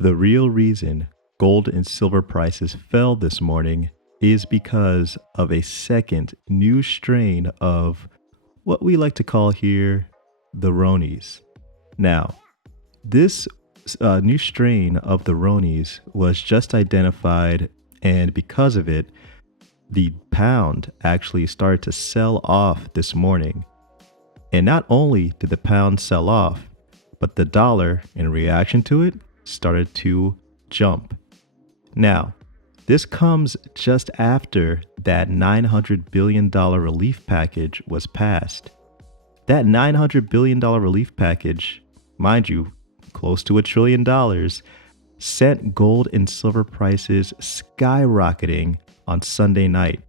The real reason gold and silver prices fell this morning is because of a second new strain of what we like to call here the Ronies. Now, this new strain of the Ronies was just identified, and because of it, the pound actually started to sell off this morning. And not only did the pound sell off, but the dollar, in reaction to it, started to jump. Now, this comes just after that $900 billion relief package was passed. That $900 billion relief package, mind you, close to $1 trillion, sent gold and silver prices skyrocketing on Sunday night,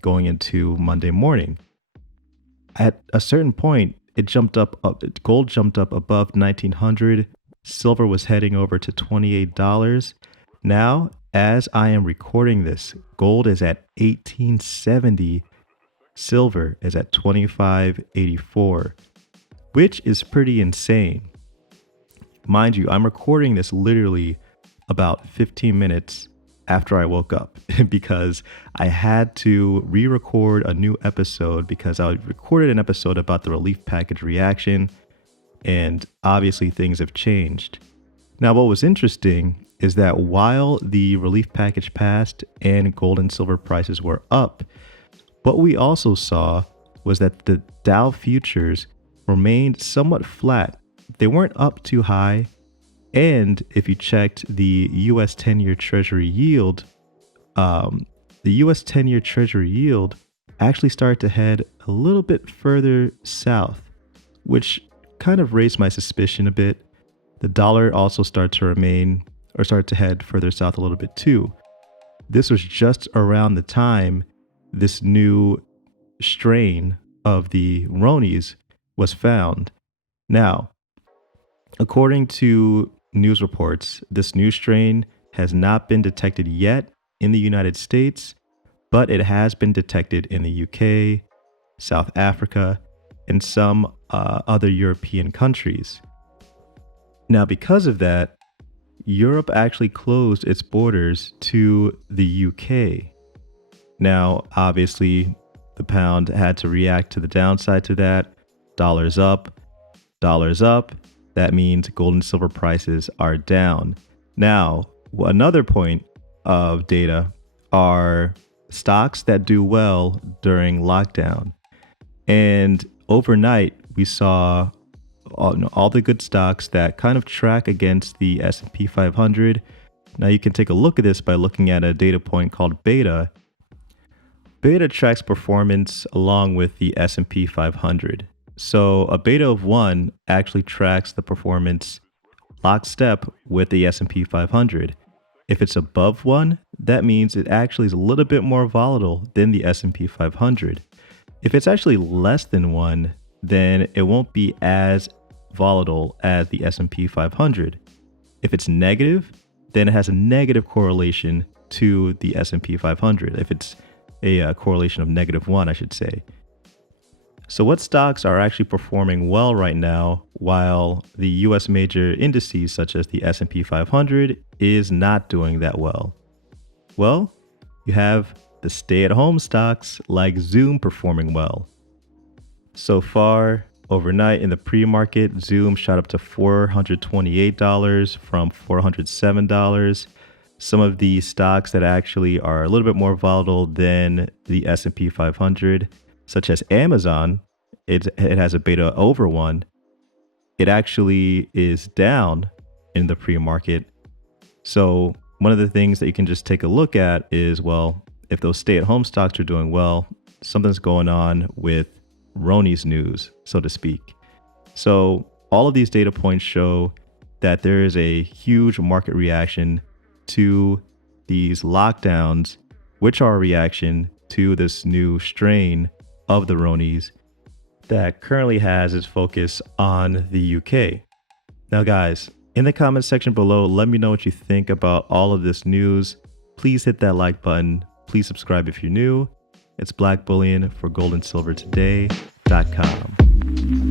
going into Monday morning. At a certain point, gold jumped up above 1900. Silver was heading over to $28. Now, as I am recording this, gold is at 1870. Silver is at 2584, which is pretty insane. Mind you, I'm recording this literally about 15 minutes after I woke up because I had to re-record a new episode because I recorded an episode about the relief package reaction, and obviously things have changed. Now, what was interesting is that while the relief package passed and gold and silver prices were up, what we also saw was that the Dow futures remained somewhat flat. They weren't up too high. And if you checked the US 10-year Treasury yield, the US 10-year Treasury yield actually started to head a little bit further south, which kind of raised my suspicion a bit. The dollar also started to head further south a little bit too. This was just around the time this new strain of the Ronies was found. Now, according to news reports, this new strain has not been detected yet in the United States, but it has been detected in the UK, South Africa, and some other European countries. Now, because of that, Europe actually closed its borders to the UK. Now, obviously, the pound had to react to the downside to that. Dollars up. That means gold and silver prices are down. Now, another point of data are stocks that do well during lockdown. And overnight, we saw all the good stocks that kind of track against the S&P 500. Now, you can take a look at this by looking at a data point called beta. Beta tracks performance along with the S&P 500. So a beta of 1 actually tracks the performance lockstep with the S&P 500. If it's above 1, that means it actually is a little bit more volatile than the S&P 500. If it's actually less than 1, then it won't be as volatile as the S&P 500. If it's negative, then it has a negative correlation to the S&P 500. If it's a correlation of -1, I should say. So what stocks are actually performing well right now while the US major indices such as the S&P 500 is not doing that well? Well, you have the stay-at-home stocks like Zoom performing well. So far, overnight in the pre-market, Zoom shot up to $428 from $407. Some of the stocks that actually are a little bit more volatile than the S&P 500, such as Amazon, it has a beta over 1. It actually is down in the pre-market. So one of the things that you can just take a look at is, well, if those stay-at-home stocks are doing well, something's going on with Ronies news, so to speak. So all of these data points show that there is a huge market reaction to these lockdowns, which are a reaction to this new strain of the Ronies that currently has its focus on the UK. Now, guys, in the comment section below, let me know what you think about all of this news. Please hit that like button. Please subscribe if you're new. It's Black Bullion for goldandsilvertoday.com.